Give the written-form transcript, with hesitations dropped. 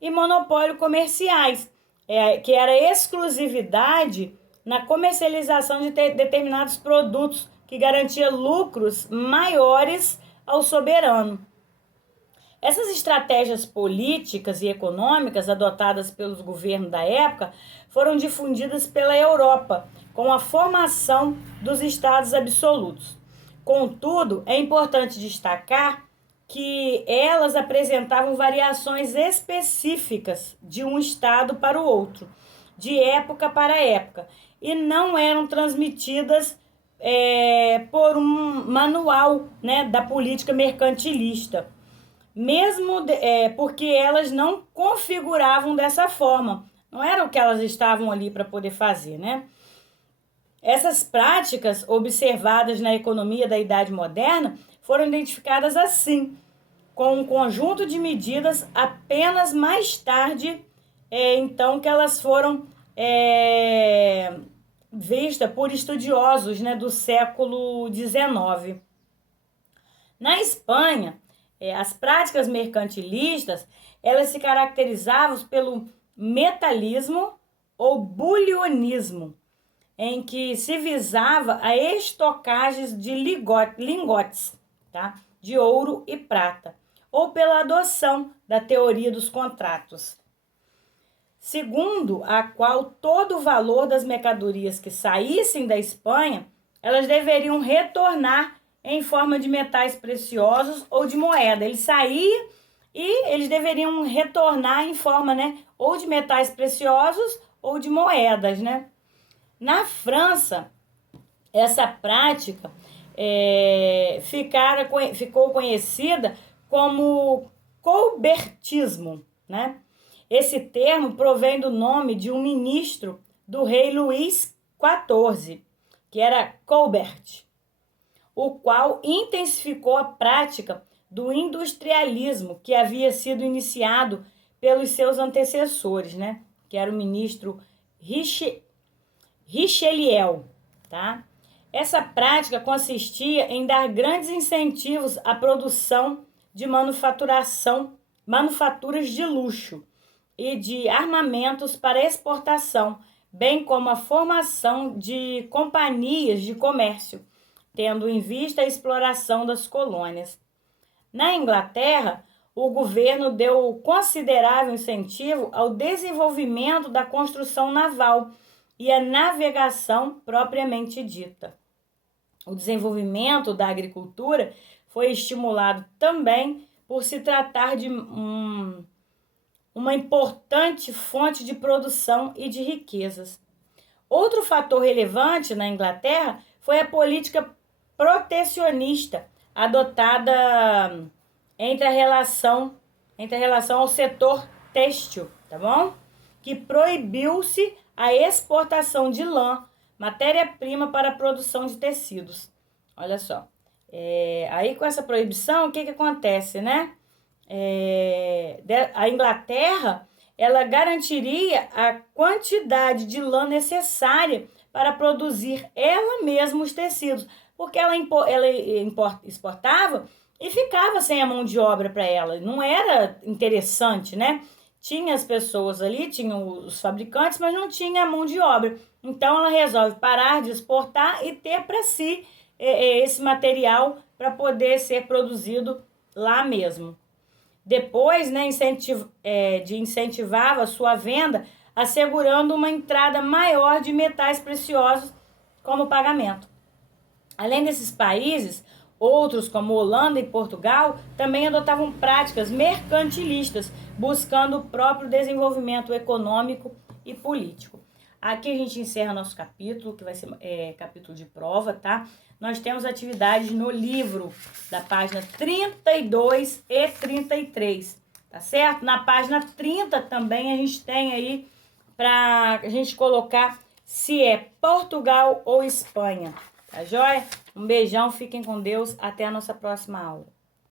e monopólio comerciais, que era exclusividade na comercialização de determinados produtos, que garantia lucros maiores ao soberano. Essas estratégias políticas e econômicas adotadas pelos governos da época foram difundidas pela Europa, com a formação dos estados absolutos. Contudo, é importante destacar que elas apresentavam variações específicas de um estado para o outro, de época para época, e não eram transmitidas por um manual, né, da política mercantilista, mesmo porque elas não configuravam dessa forma, não era o que elas estavam ali para poder fazer, né? Essas práticas observadas na economia da Idade Moderna foram identificadas assim, com um conjunto de medidas apenas mais tarde, então que elas foram vistas por estudiosos, né, do século XIX. Na Espanha, as práticas mercantilistas, elas se caracterizavam pelo metalismo ou bulionismo, em que se visava a estocagem de lingotes, tá? De ouro e prata, ou pela adoção da teoria dos contratos, segundo a qual todo o valor das mercadorias que saíssem da Espanha, elas deveriam retornar em forma de metais preciosos ou de moeda. Ele saía e eles deveriam retornar em forma, né, ou de metais preciosos ou de moedas, né? Na França, essa prática ficou conhecida como colbertismo, né? Esse termo provém do nome de um ministro do rei Luís XIV, que era Colbert, o qual intensificou a prática do industrialismo que havia sido iniciado pelos seus antecessores, né? Que era o ministro Richelieu, tá? Essa prática consistia em dar grandes incentivos à produção de manufaturas de luxo e de armamentos para exportação, bem como a formação de companhias de comércio, tendo em vista a exploração das colônias. Na Inglaterra, o governo deu considerável incentivo ao desenvolvimento da construção naval e a navegação propriamente dita. O desenvolvimento da agricultura foi estimulado também por se tratar de uma importante fonte de produção e de riquezas. Outro fator relevante na Inglaterra foi a política protecionista adotada entre a relação ao setor têxtil, tá bom? Que proibiu-se a exportação de lã, matéria-prima para a produção de tecidos. Olha só. Aí com essa proibição, o que acontece, né? A Inglaterra, ela garantiria a quantidade de lã necessária para produzir ela mesma os tecidos, porque ela exportava e ficava sem a mão de obra para ela. Não era interessante, né? Tinha as pessoas ali, tinham os fabricantes, mas não tinha a mão de obra. Então ela resolve parar de exportar e ter para si esse material para poder ser produzido lá mesmo. Depois, né, incentivava a sua venda, assegurando uma entrada maior de metais preciosos como pagamento. Além desses países, outros como Holanda e Portugal também adotavam práticas mercantilistas, buscando o próprio desenvolvimento econômico e político. Aqui a gente encerra nosso capítulo, que vai ser capítulo de prova, tá? Nós temos atividades no livro, da página 32 e 33, tá certo? Na página 30 também a gente tem aí para a gente colocar se é Portugal ou Espanha, tá joia? Um beijão, fiquem com Deus, até a nossa próxima aula.